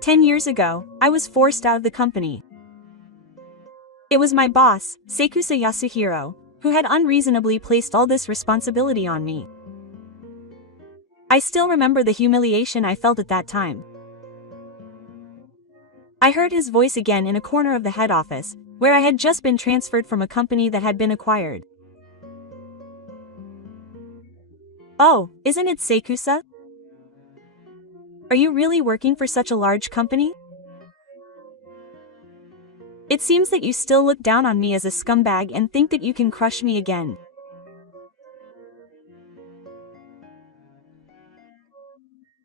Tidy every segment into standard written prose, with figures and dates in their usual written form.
10 years ago, I was forced out of the company. It was my boss, Seikusa Yasuhiro, who had unreasonably placed all this responsibility on me. I still remember the humiliation I felt at that time. I heard his voice again in a corner of the head office, where I had just been transferred from a company that had been acquired. "Oh, isn't it Seikusa? Are you really working for such a large company? It seems that you still look down on me as a scumbag and think that you can crush me again.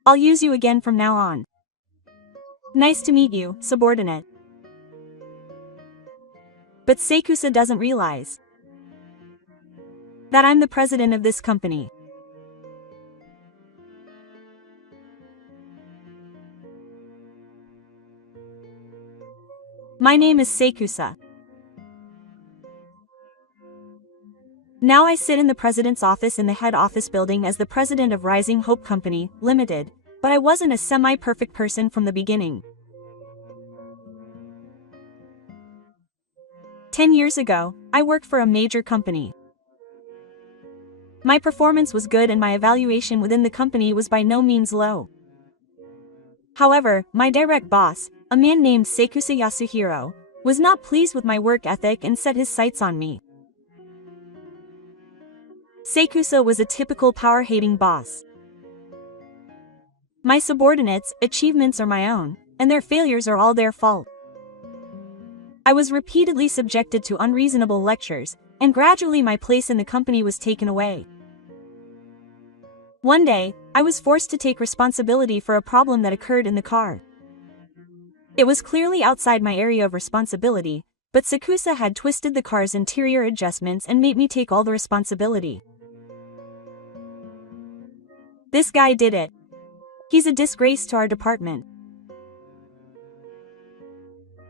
I'll use you again from now on. Nice to meet you, subordinate." But Seikusa doesn't realize that I'm the president of this company. My name is Seikusa. Now I sit in the president's office in the head office building as the president of Rising Hope Company, Limited, but I wasn't a semi-perfect person from the beginning. 10 years ago, I worked for a major company. My performance was good and my evaluation within the company was by no means low. However, my direct boss, a man named Seikusa Yasuhiro, was not pleased with my work ethic and set his sights on me. Seikusa was a typical power-hating boss. My subordinates' achievements are my own, and their failures are all their fault. I was repeatedly subjected to unreasonable lectures, and gradually my place in the company was taken away. One day, I was forced to take responsibility for a problem that occurred in the car. It was clearly outside my area of responsibility, but Seikusa had twisted the car's interior adjustments and made me take all the responsibility. This guy did it. He's a disgrace to our department.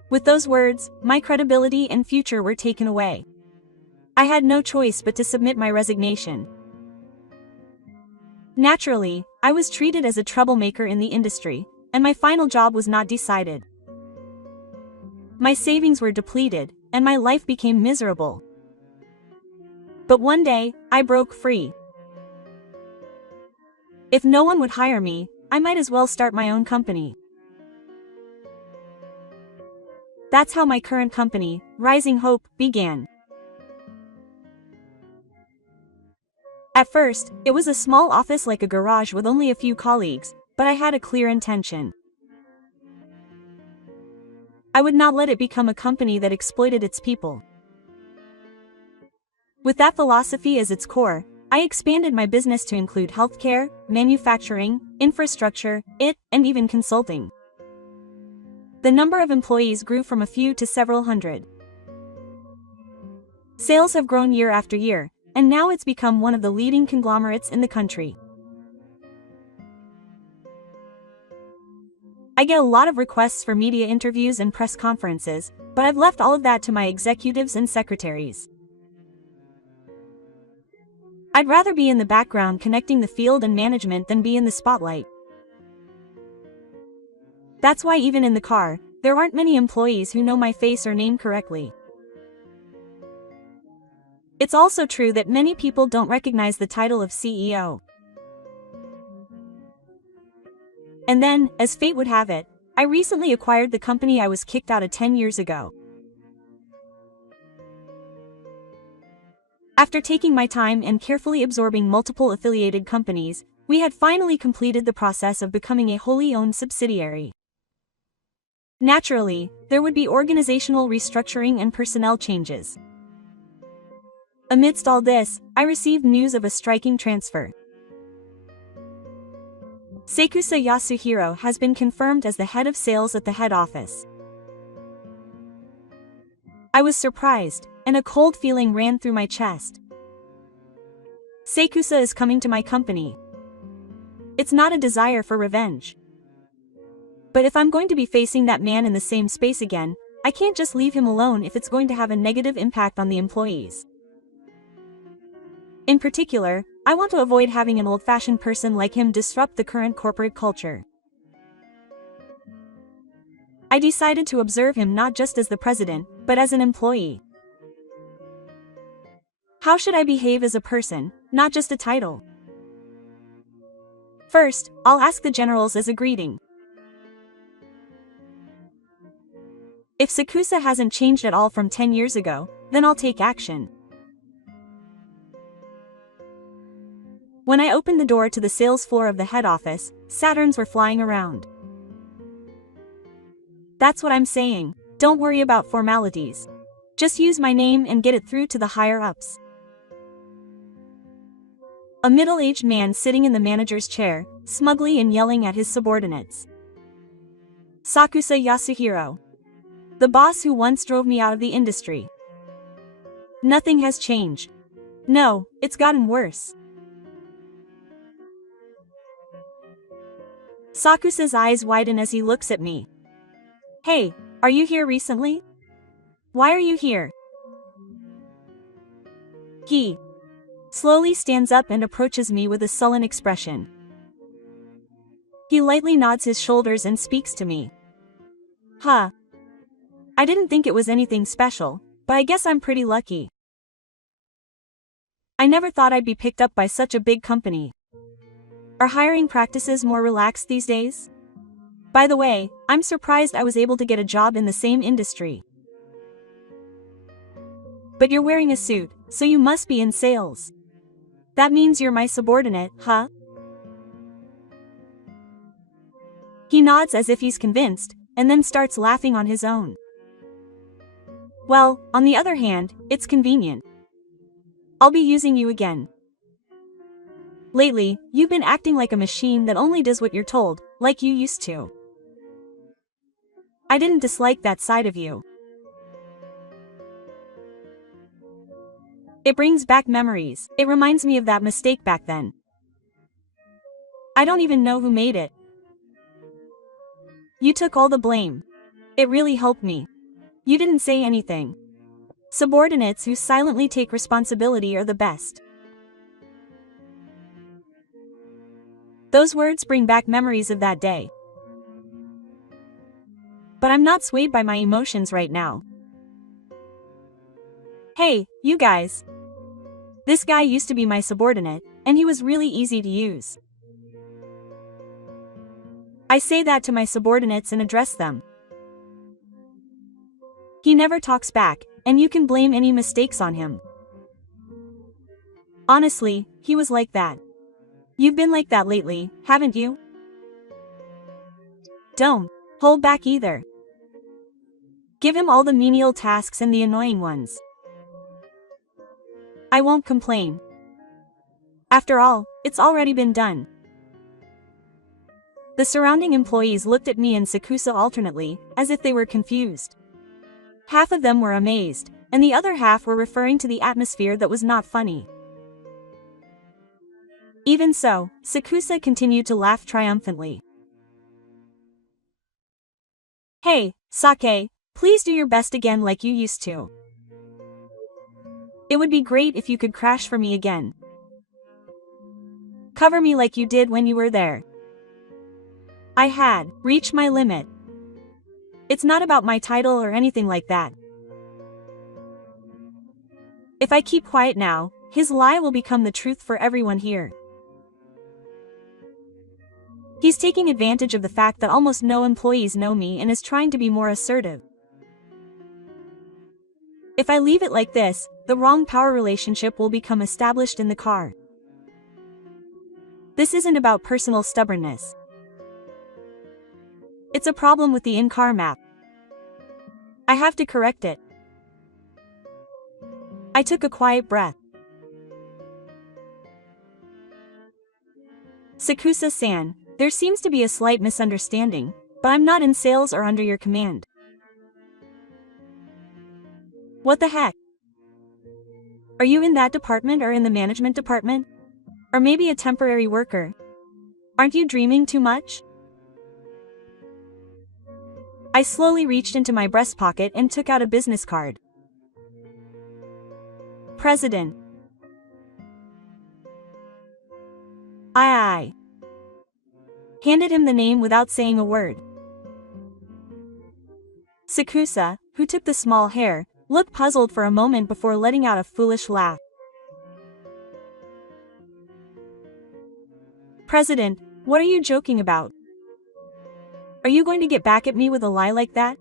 With those words, my credibility and future were taken away. I had no choice but to submit my resignation. Naturally, I was treated as a troublemaker in the industry, and my final job was not decided. My savings were depleted, and my life became miserable. But one day, I broke free. If no one would hire me, I might as well start my own company. That's how my current company, Rising Hope, began. At first, it was a small office like a garage with only a few colleagues, but I had a clear intention. I would not let it become a company that exploited its people. With that philosophy as its core, I expanded my business to include healthcare, manufacturing, infrastructure, and even consulting. The number of employees grew from a few to several hundred. Sales have grown year after year, and now it's become one of the leading conglomerates in the country. I get a lot of requests for media interviews and press conferences, but I've left all of that to my executives and secretaries. I'd rather be in the background connecting the field and management than be in the spotlight. That's why even in the car, there aren't many employees who know my face or name correctly. It's also true that many people don't recognize the title of CEO. And then, as fate would have it, I recently acquired the company I was kicked out of 10 years ago. After taking my time and carefully absorbing multiple affiliated companies, we had finally completed the process of becoming a wholly owned subsidiary. Naturally, there would be organizational restructuring and personnel changes. Amidst all this, I received news of a striking transfer. Seikusa Yasuhiro has been confirmed as the head of sales at the head office. I was surprised, and a cold feeling ran through my chest. Seikusa is coming to my company. It's not a desire for revenge. But if I'm going to be facing that man in the same space again, I can't just leave him alone if it's going to have a negative impact on the employees. In particular, I want to avoid having an old-fashioned person like him disrupt the current corporate culture. I decided to observe him not just as the president, but as an employee. How should I behave as a person, not just a title? First, I'll ask the generals as a greeting. If Sakusa hasn't changed at all from 10 years ago, then I'll take action. When I opened the door to the sales floor of the head office, Saturns were flying around. That's what I'm saying, don't worry about formalities. Just use my name and get it through to the higher-ups. A middle-aged man sitting in the manager's chair, smugly and yelling at his subordinates. Sakusa Yasuhiro. The boss who once drove me out of the industry. Nothing has changed. No, it's gotten worse. Sakusa's eyes widen as he looks at me. Hey, are you here recently? Why are you here? He slowly stands up and approaches me with a sullen expression. He lightly nods his shoulders and speaks to me. Huh. I didn't think it was anything special, but I guess I'm pretty lucky. I never thought I'd be picked up by such a big company. Are hiring practices more relaxed these days? By the way, I'm surprised I was able to get a job in the same industry. But you're wearing a suit, so you must be in sales. That means you're my subordinate, huh? He nods as if he's convinced, and then starts laughing on his own. Well, on the other hand, it's convenient. I'll be using you again. Lately, you've been acting like a machine that only does what you're told, like you used to. I didn't dislike that side of you. It brings back memories, it reminds me of that mistake back then. I don't even know who made it. You took all the blame. It really helped me. You didn't say anything. Subordinates who silently take responsibility are the best. Those words bring back memories of that day. But I'm not swayed by my emotions right now. Hey, you guys. This guy used to be my subordinate, and he was really easy to use. I say that to my subordinates and address them. He never talks back, and you can blame any mistakes on him. Honestly, he was like that. You've been like that lately, haven't you? Don't hold back either. Give him all the menial tasks and the annoying ones. I won't complain. After all, it's already been done. The surrounding employees looked at me and Sakusa alternately, as if they were confused. Half of them were amazed, and the other half were referring to the atmosphere that was not funny. Even so, Sakusa continued to laugh triumphantly. Hey, Sake, please do your best again like you used to. It would be great if you could crash for me again. Cover me like you did when you were there. I had reached my limit. It's not about my title or anything like that. If I keep quiet now, his lie will become the truth for everyone here. He's taking advantage of the fact that almost no employees know me and is trying to be more assertive. If I leave it like this, the wrong power relationship will become established in the car. This isn't about personal stubbornness. It's a problem with the in-car map. I have to correct it. I took a quiet breath. Sakusa-san, there seems to be a slight misunderstanding, but I'm not in sales or under your command. What the heck? Are you in that department or in the management department? Or maybe a temporary worker? Aren't you dreaming too much? I slowly reached into my breast pocket and took out a business card. President. I handed him the name without saying a word. Sakusa, who took the small hair, looked puzzled for a moment before letting out a foolish laugh. President, what are you joking about? Are you going to get back at me with a lie like that?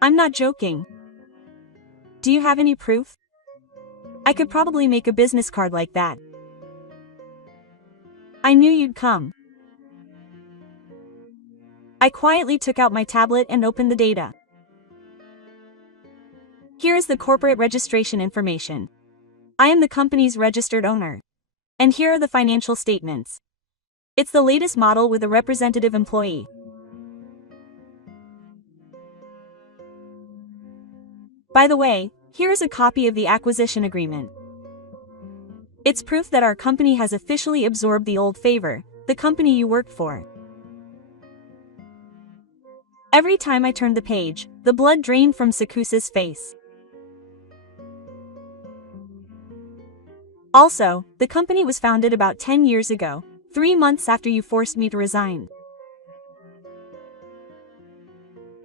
I'm not joking. Do you have any proof? I could probably make a business card like that. I knew you'd come. I quietly took out my tablet and opened the data. Here is the corporate registration information. I am the company's registered owner. And here are the financial statements. It's the latest model with a representative employee. By the way, here is a copy of the acquisition agreement. It's proof that our company has officially absorbed the old favor, the company you worked for. Every time I turned the page, the blood drained from Sakusa's face. Also, the company was founded about 10 years ago, 3 months after you forced me to resign.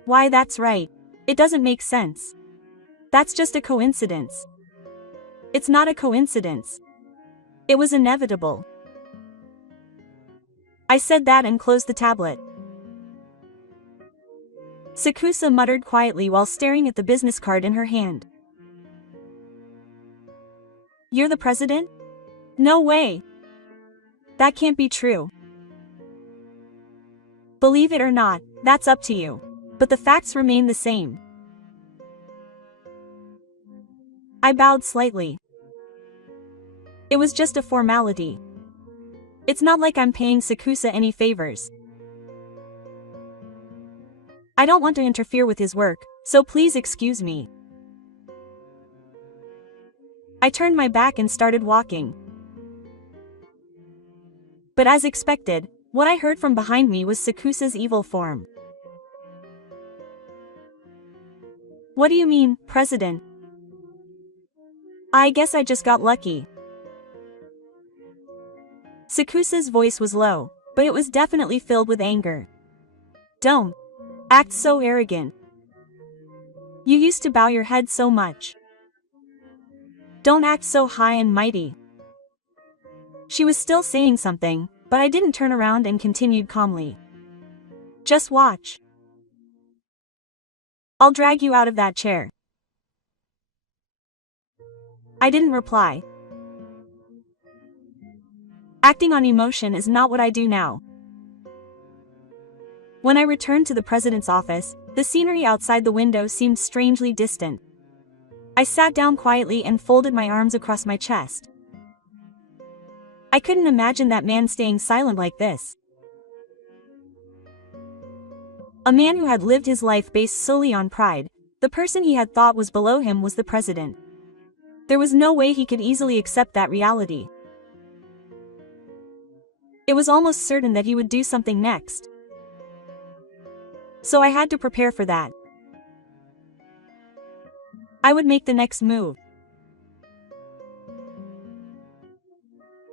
Why, that's right. It doesn't make sense. That's just a coincidence. It's not a coincidence. It was inevitable. I said that and closed the tablet. Sakusa muttered quietly while staring at the business card in her hand. You're the president? No way. That can't be true. Believe it or not, that's up to you. But the facts remain the same. I bowed slightly. It was just a formality. It's not like I'm paying Sakusa any favors. I don't want to interfere with his work, so please excuse me. I turned my back and started walking. But as expected, what I heard from behind me was Sakusa's evil form. What do you mean, President? I guess I just got lucky. Sakusa's voice was low, but it was definitely filled with anger. Don't act so arrogant. You used to bow your head so much. Don't act so high and mighty. She was still saying something, but I didn't turn around and continued calmly. Just watch. I'll drag you out of that chair. I didn't reply. Acting on emotion is not what I do now. When I returned to the president's office, the scenery outside the window seemed strangely distant. I sat down quietly and folded my arms across my chest. I couldn't imagine that man staying silent like this. A man who had lived his life based solely on pride, the person he had thought was below him was the president. There was no way he could easily accept that reality. It was almost certain that he would do something next. So I had to prepare for that. I would make the next move.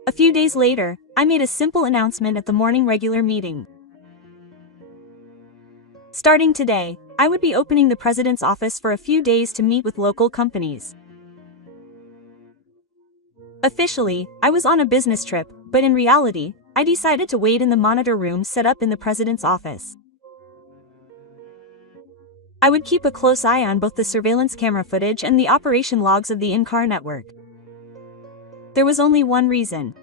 A few days later, I made a simple announcement at the morning regular meeting. Starting today, I would be opening the president's office for a few days to meet with local companies. Officially, I was on a business trip, but in reality, I decided to wait in the monitor room set up in the president's office. I would keep a close eye on both the surveillance camera footage and the operation logs of the in-car network. There was only one reason.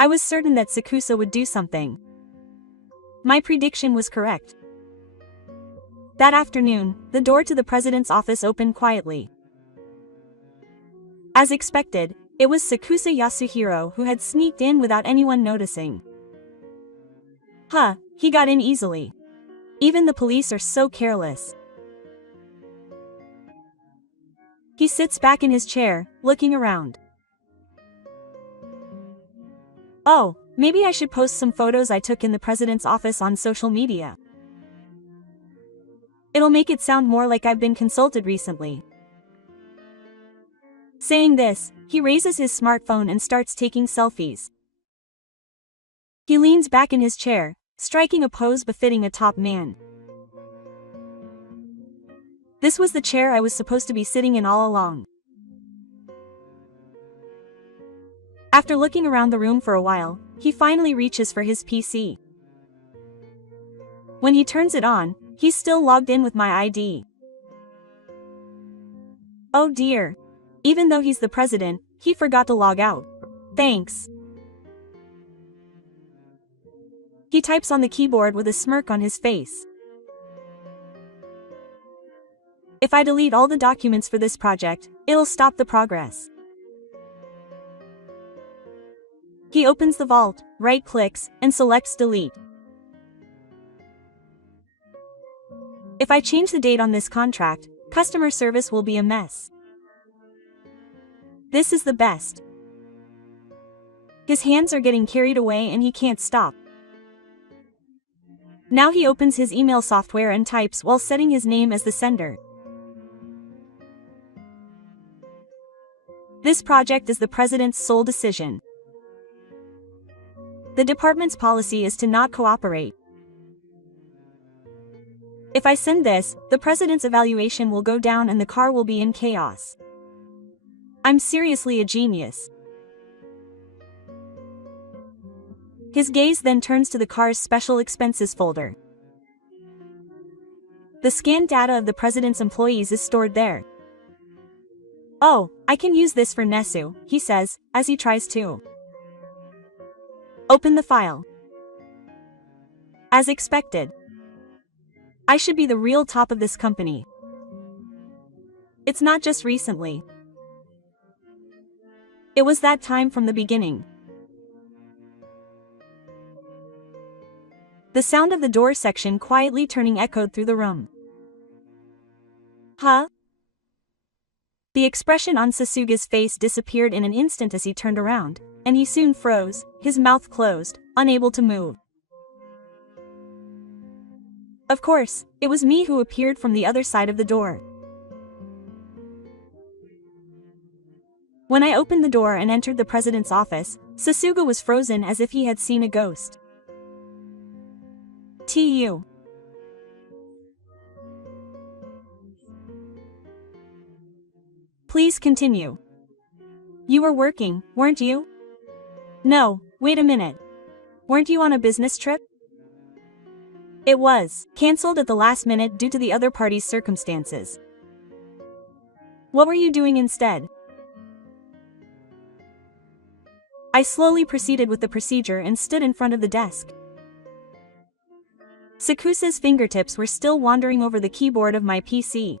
I was certain that Sakusa would do something. My prediction was correct. That afternoon, the door to the president's office opened quietly. As expected, it was Sakusa Yasuhiro who had sneaked in without anyone noticing. Huh, he got in easily. Even the police are so careless. He sits back in his chair, looking around. Oh, maybe I should post some photos I took in the president's office on social media. It'll make it sound more like I've been consulted recently. Saying this, he raises his smartphone and starts taking selfies. He leans back in his chair, striking a pose befitting a top man. This was the chair I was supposed to be sitting in all along. After looking around the room for a while, he finally reaches for his PC. When he turns it on, he's still logged in with my ID. Oh dear. Even though he's the president, he forgot to log out. Thanks. He types on the keyboard with a smirk on his face. If I delete all the documents for this project, it'll stop the progress. He opens the vault, right-clicks, and selects delete. If I change the date on this contract, customer service will be a mess. This is the best. His hands are getting carried away and he can't stop. Now he opens his email software and types while setting his name as the sender. This project is the president's sole decision. The department's policy is to not cooperate. If I send this, the president's evaluation will go down and the car will be in chaos. I'm seriously a genius. His gaze then turns to the car's special expenses folder. The scanned data of the president's employees is stored there. Oh, I can use this for Nesu, he says, as he tries to open the file. As expected. I should be the real top of this company. It's not just recently. It was that time from the beginning. The sound of the door section quietly turning echoed through the room. Huh? The expression on Sasuga's face disappeared in an instant as he turned around, and he soon froze, his mouth closed, unable to move. Of course, it was me who appeared from the other side of the door. When I opened the door and entered the president's office, Sasuga was frozen as if he had seen a ghost. TU. Please continue. You were working, weren't you? No, wait a minute. Weren't you on a business trip? It was cancelled at the last minute due to the other party's circumstances. What were you doing instead? I slowly proceeded with the procedure and stood in front of the desk. Sakusa's fingertips were still wandering over the keyboard of my PC.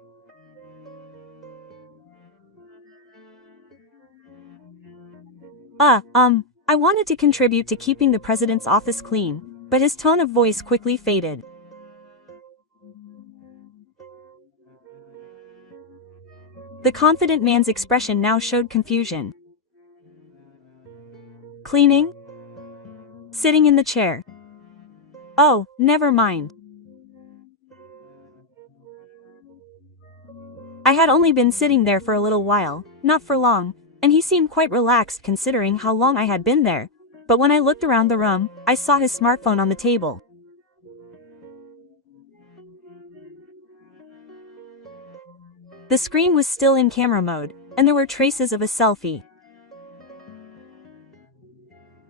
I wanted to contribute to keeping the president's office clean, but his tone of voice quickly faded. The confident man's expression now showed confusion. Cleaning? Sitting in the chair. Oh, never mind. I had only been sitting there for a little while, not for long, and he seemed quite relaxed considering how long I had been there, but when I looked around the room, I saw his smartphone on the table. The screen was still in camera mode, and there were traces of a selfie.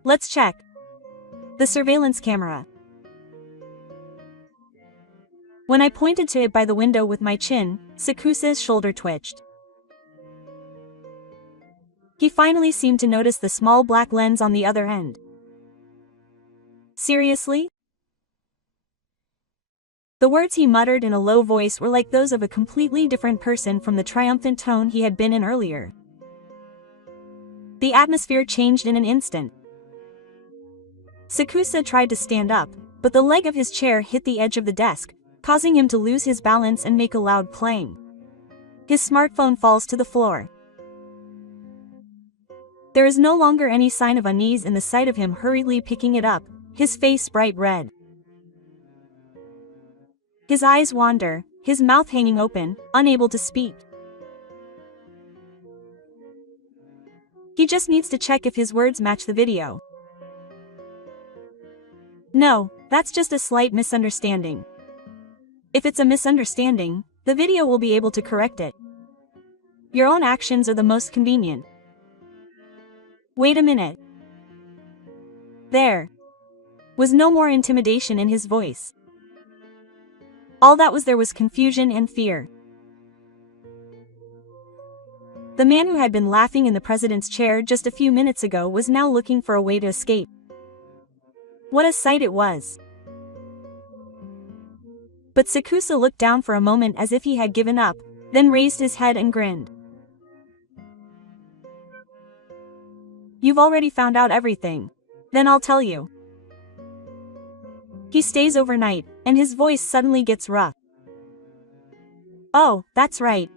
Let's check. The surveillance camera. When I pointed to it by the window with my chin, Sakusa's shoulder twitched. He finally seemed to notice the small black lens on the other end. Seriously? The words he muttered in a low voice were like those of a completely different person from the triumphant tone he had been in earlier. The atmosphere changed in an instant. Sakusa tried to stand up, but the leg of his chair hit the edge of the desk, causing him to lose his balance and make a loud clang. His smartphone falls to the floor. There is no longer any sign of unease in the sight of him hurriedly picking it up, his face bright red. His eyes wander, his mouth hanging open, unable to speak. He just needs to check if his words match the video. No, that's just a slight misunderstanding. If it's a misunderstanding, the video will be able to correct it. Your own actions are the most convenient. Wait a minute. There was no more intimidation in his voice. All that was there was confusion and fear. The man who had been laughing in the president's chair just a few minutes ago was now looking for a way to escape. What a sight it was. But Sakusa looked down for a moment as if he had given up, then raised his head and grinned. You've already found out everything. Then I'll tell you. He stays overnight, and his voice suddenly gets rough. Oh, that's right.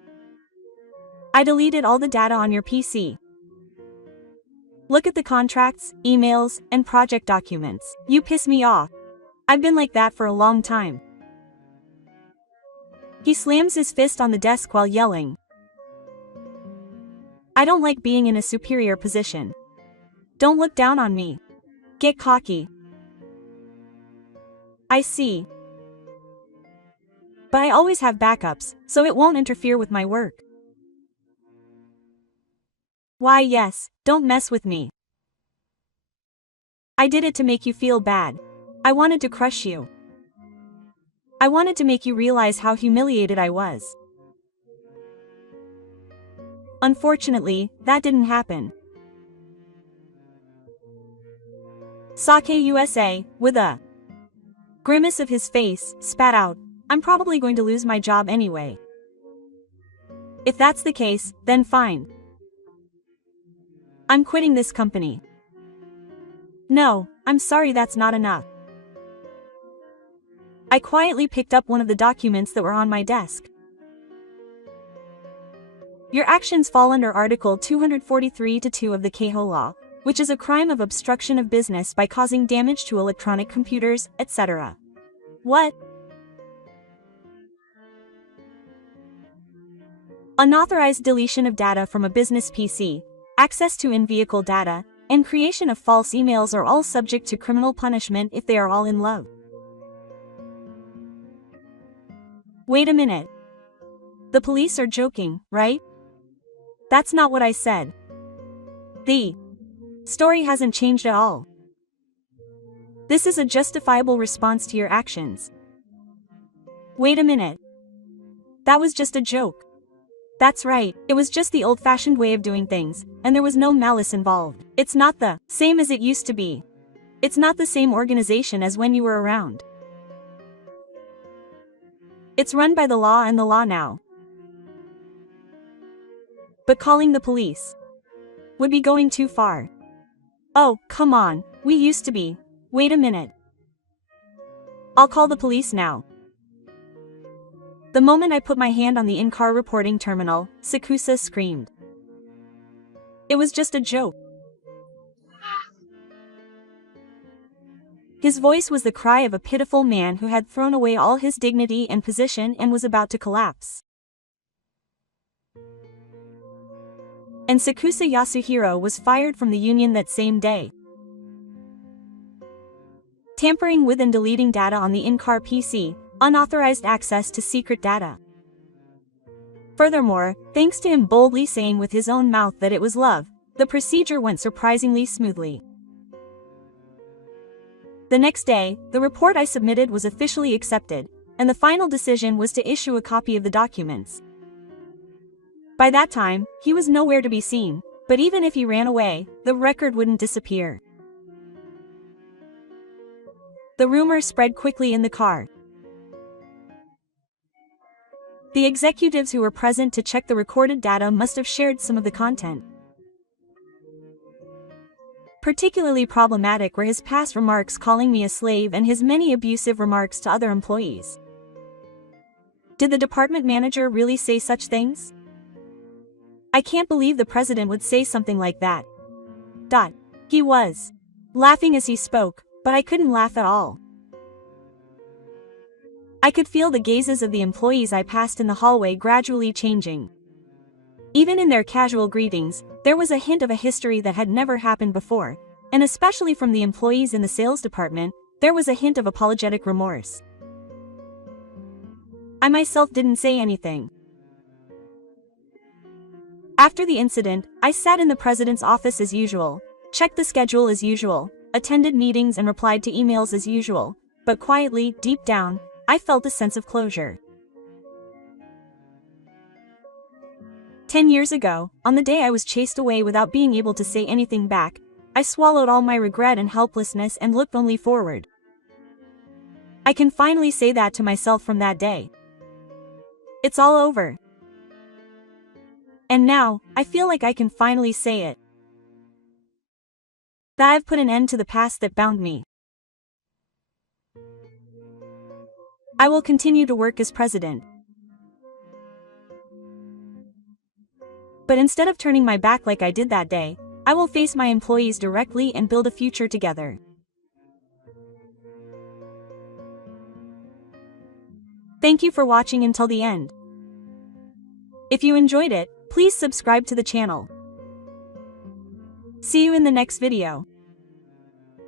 I deleted all the data on your PC. Look at the contracts, emails, and project documents. You piss me off. I've been like that for a long time. He slams his fist on the desk while yelling. I don't like being in a superior position. Don't look down on me. Get cocky. I see. But I always have backups, so it won't interfere with my work. Why yes, don't mess with me. I did it to make you feel bad. I wanted to crush you. I wanted to make you realize how humiliated I was. Unfortunately, that didn't happen. Sake USA, with a grimace of his face, spat out, I'm probably going to lose my job anyway. If that's the case, then fine. I'm quitting this company. No, I'm sorry, that's not enough. I quietly picked up one of the documents that were on my desk. Your actions fall under Article 243-2 of the Keiho Law, which is a crime of obstruction of business by causing damage to electronic computers, etc. What? Unauthorized deletion of data from a business PC, access to in-vehicle data, and creation of false emails are all subject to criminal punishment if they are all in love. Wait a minute. The police are joking, right? That's not what I said. The story hasn't changed at all. This is a justifiable response to your actions. Wait a minute. That was just a joke. That's right, it was just the old-fashioned way of doing things, and there was no malice involved. It's not the same as it used to be. It's not the same organization as when you were around. It's run by the law and the law now. But calling the police would be going too far. Oh, come on, we used to be. Wait a minute. I'll call the police now. The moment I put my hand on the in-car reporting terminal, Sakusa screamed. It was just a joke. His voice was the cry of a pitiful man who had thrown away all his dignity and position and was about to collapse. And Sakusa Yasuhiro was fired from the union that same day. Tampering with and deleting data on the in-car PC, unauthorized access to secret data. Furthermore, thanks to him boldly saying with his own mouth that it was love, the procedure went surprisingly smoothly. The next day, the report I submitted was officially accepted, and the final decision was to issue a copy of the documents. By that time, he was nowhere to be seen, but even if he ran away, the record wouldn't disappear. The rumor spread quickly in the car. The executives who were present to check the recorded data must have shared some of the content. Particularly problematic were his past remarks calling me a slave and his many abusive remarks to other employees. Did the department manager really say such things? I can't believe the president would say something like that. He was laughing as he spoke, but I couldn't laugh at all. I could feel the gazes of the employees I passed in the hallway gradually changing. Even in their casual greetings, there was a hint of a history that had never happened before, and especially from the employees in the sales department, there was a hint of apologetic remorse. I myself didn't say anything. After the incident, I sat in the president's office as usual, checked the schedule as usual, attended meetings and replied to emails as usual, but quietly, deep down, I felt a sense of closure. 10 years ago, on the day I was chased away without being able to say anything back, I swallowed all my regret and helplessness and looked only forward. I can finally say that to myself from that day. It's all over. And now, I feel like I can finally say it. That I've put an end to the past that bound me. I will continue to work as president. But instead of turning my back like I did that day, I will face my employees directly and build a future together. Thank you for watching until the end. If you enjoyed it, please subscribe to the channel. See you in the next video.